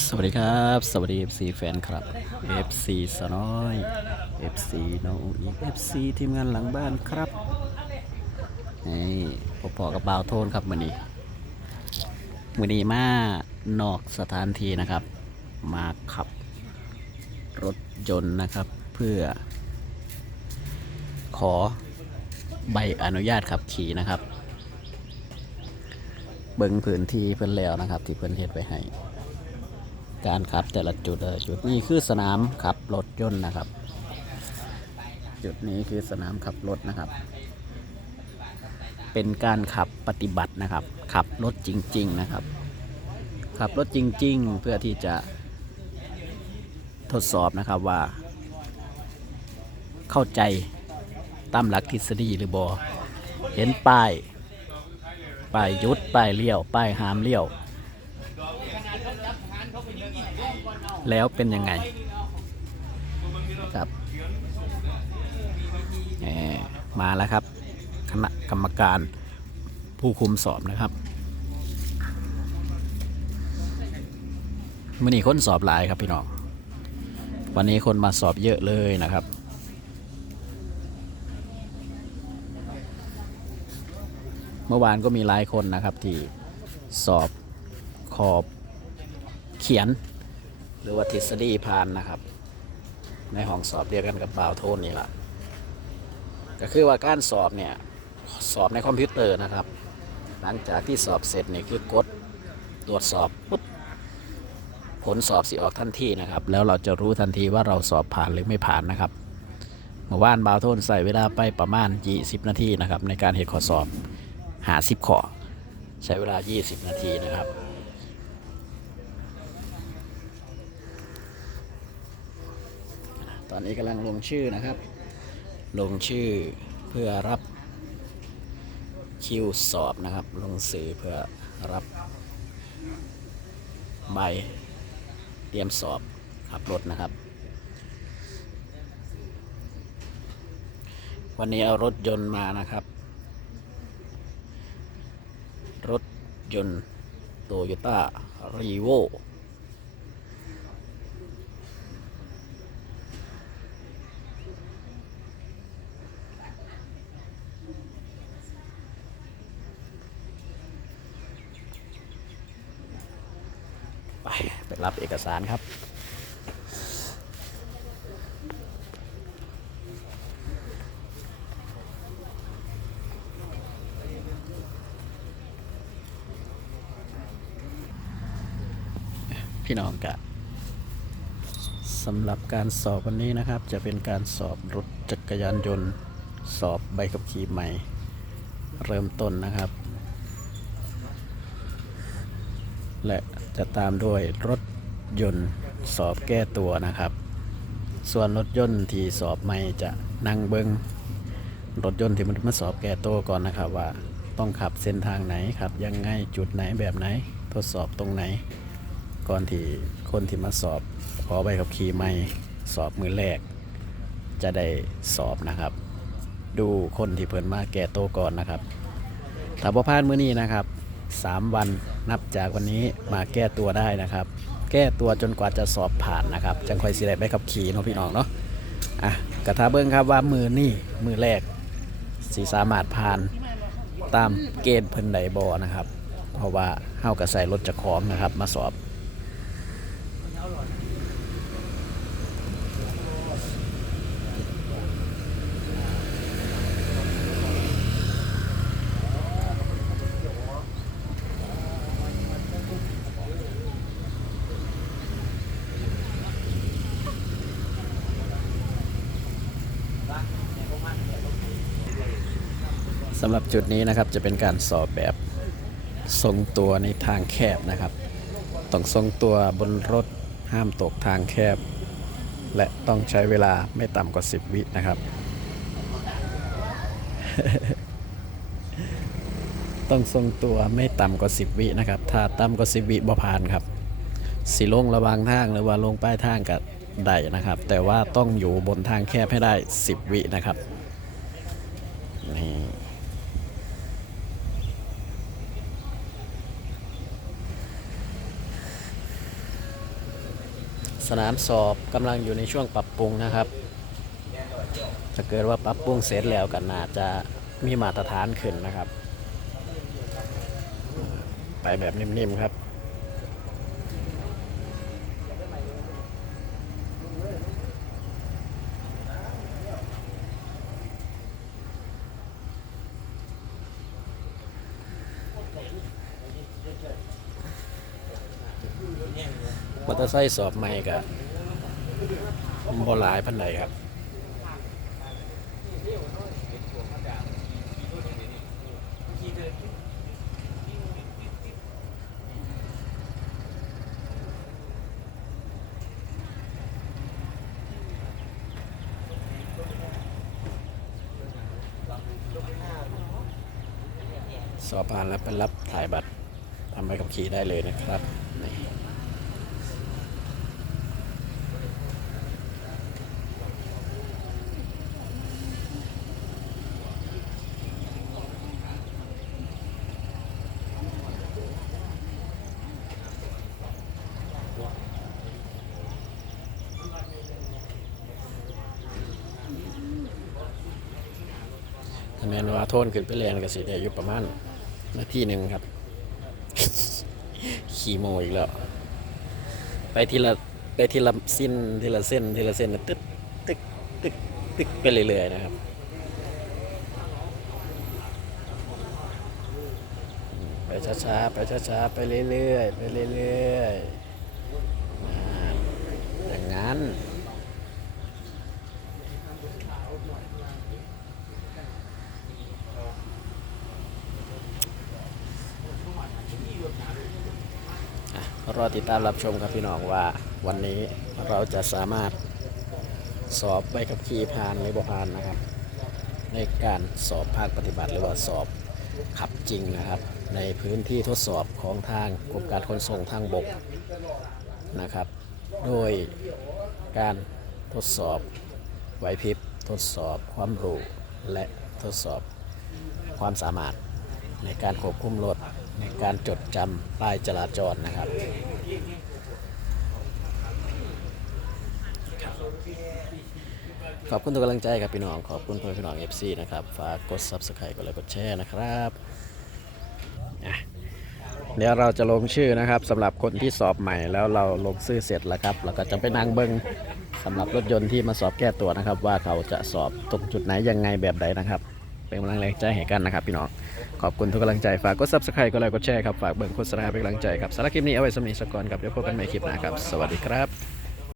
สวัสดีครับ สวัสดี FC แฟนครับ FC สน้อย FC น้องอุ๋งอิง FC ทีมงานหลังบ้านครับนี่พอพอกับบ่าวโทนครับมือนี้มือนี้มานอกสถานที่นะครับ มาขับรถยนต์นะครับ เพื่อ ขอใบอนุญาตขับขี่นะครับ เบิ้งพื้นที่เพิ่นแล้วนะครับ ที่เพิ่นเฮ็ดไว้ให้ การขับแต่ละจุดแต่ละจุดนี่คือสนามขับรถยนต์นะครับ จุดนี้คือสนามขับรถนะครับ เป็นการขับปฏิบัตินะครับ ขับรถจริง ๆนะครับ ขับรถจริง ๆ เพื่อที่จะทดสอบนะครับว่า เข้าใจตามหลักทฤษฎีหรือบอเห็นป้ายป้ายยุดป้ายเลี้ยวป้ายห้ามเลี้ยว แล้วเป็นยังไงครับมมาแล้วครับ คณะกรรมการผู้คุมสอบนะครับมื่อนี้คนสอบหลายครับพี่น้องวันนี้คนมาสอบเยอะเลยนะครับเมื่อวานก็มีหลายคนนะครับที่สอบขอบ เขียน หรือว่าทฤษฎีผ่านนะครับ ในห้องสอบเดียวกันกับบาวโทนนี่แหละก็คือว่าการสอบเนี่ยสอบในคอมพิวเตอร์นะครับ หลังจากที่สอบเสร็จเนี่ยคือกดตรวจสอบปุ๊บผลสอบสิออกทันทีนะครับ แล้วเราจะรู้ทันทีว่าเราสอบผ่านหรือไม่ผ่านนะครับเมื่อวานบาวโทนใส่เวลาไปประมาณ 20 นาทีนะครับ ในการเหตุข้อสอบหา10ข้อใช้เวลา 20 นาทีนะครับ ตอนนี้กำลังลงชื่อนะครับ ลงชื่อเพื่อรับคิวสอบนะครับ ลงสื่อเพื่อรับใบเตรียมสอบขับรถนะครับ วันนี้เอารถยนต์มานะครับ รถยนต์โตโยต้ารีโว ไปรับเอกสารครับ พี่น้องกะสำหรับการสอบวันนี้นะครับ จะเป็นการสอบรถจักรยานยนต์ สอบใบขับขี่ใหม่ เริ่มต้นนะครับ และ จะตามด้วยรถยนต์สอบแก้ตัวนะครับ ส่วนรถยนต์ที่สอบใหม่จะนั่งเบิงรถยนต์ที่มันมาสอบแก้ตัวก่อนนะครับว่าต้องขับเส้นทางไหนขับยังไงจุดไหนแบบไหน ทดสอบตรงไหน ก่อนที่คนที่มาสอบขอใบขับขี่ใหม่สอบมือแรก จะได้สอบนะครับ ดูคนที่เพิ่นมาแก้ตัวก่อนนะครับถ้าบ่พลาดมื้อนี้นะครับ 3 วัน นับจากวันนี้มาแก้ตัวได้นะครับ แก้ตัวจนกว่าจะสอบผ่านนะครับ จังคอยสิได้ไปขับขี่เนาะพี่น้องเนาะอะกระทาเบิ้งครับว่ามือนี่มือแรกสีสามารถผ่านตามเกณฑ์เพิ่นไดบอนะครับ เพราะว่าเฮากระใส่รถจักรของนะครับ มาสอบ สำหรับจุดนี้นะครับจะเป็นการสอบแบบทรงตัวในทางแคบนะครับ ต้องทรงตัวบนรถห้ามตกทางแคบ และต้องใช้เวลาไม่ต่ำกว่า 10 วินะครับ ต้องทรงตัวไม่ต่ำกว่า 10 วินะครับ ถ้าต่ำกว่า 10 วิบ่ผ่านครับสิลงระวางทางหรือว่าลงป้ายทางก็ได้นะครับ แต่ว่าต้องอยู่บนทางแคบให้ได้ 10 วินะครับ สนามสอบกำลังอยู่ในช่วงปรับปรุงนะครับ ถ้าเกิดว่าปรับปรุงเสร็จแล้วกันน่าจะมีมาตรฐานขึ้นนะครับ ไปแบบนิ่มๆครับ มอเตอร์ไซค์สอบใหม่กับบหลายพันใดครับสอบผ่านแล้วไปรับถ่ายบัตรทำใบขับขี่ได้เลยนะครับนี่ ถ้าแมนว่าโทนขึ้นไปแรงก็สิได้อยู่ประมาณนาทีหนึ่งครับ ขี่โมอีกแล้ว ไปทีละไปทีละสิ้นทีละเส้นทีละเส้นตึ๊ดตึ๊กตึ๊กตึ๊กไปเรื่อยๆนะครับไปช้าๆไปช้าๆไปเรื่อยๆไปเรื่อยๆอ่าอย่างนั้น ร อติดตามรับชมครับพี่น้องว่าวันนี้เราจะสามารถสอบใบขับขี่ผ่านหรือบ่ผ่านนะครับ ในการสอบภาคปฏิบัติหรือว่าสอบขับจริงนะครับ ในพื้นที่ทดสอบของทางกรมการขนส่งทางบกนะครับ โดยการทดสอบไหวพริบทดสอบความรู้และทดสอบความสามารถในการควบคุมรถในการจดจำป้ายจราจรนะครับ ขอบคุณทุกกำลังใจครับพี่น้อง ขอบคุณเพื่อนพี่น้อง FC นะครับ ฝากกด Subscribe กดไลค์กดแชร์นะครับเดี๋ยวเราจะลงชื่อนะครับสำหรับคนที่สอบใหม่แล้วเราลงชื่อเสร็จแล้วครับเราก็จะไปนั่งเบิ้งสำหรับรถยนต์ที่มาสอบแก้ตัวนะครับ ว่าเขาจะสอบตรงจุดไหนยังไงแบบใดนะครับ เป็นกำลังแรงใจให้กันนะครับพี่น้อง ขอบคุณทุกกำลังใจฝากกด subscribe กดไลค์กดแชร์ครับฝากเบิ่งโฆษณาเป็นกำลังใจครับสารบคลิปนี้เอาไว้สำหรับนิสกรครับเดี๋ยวพบกันใหม่คลิปหน้าครับสวัสดีครับ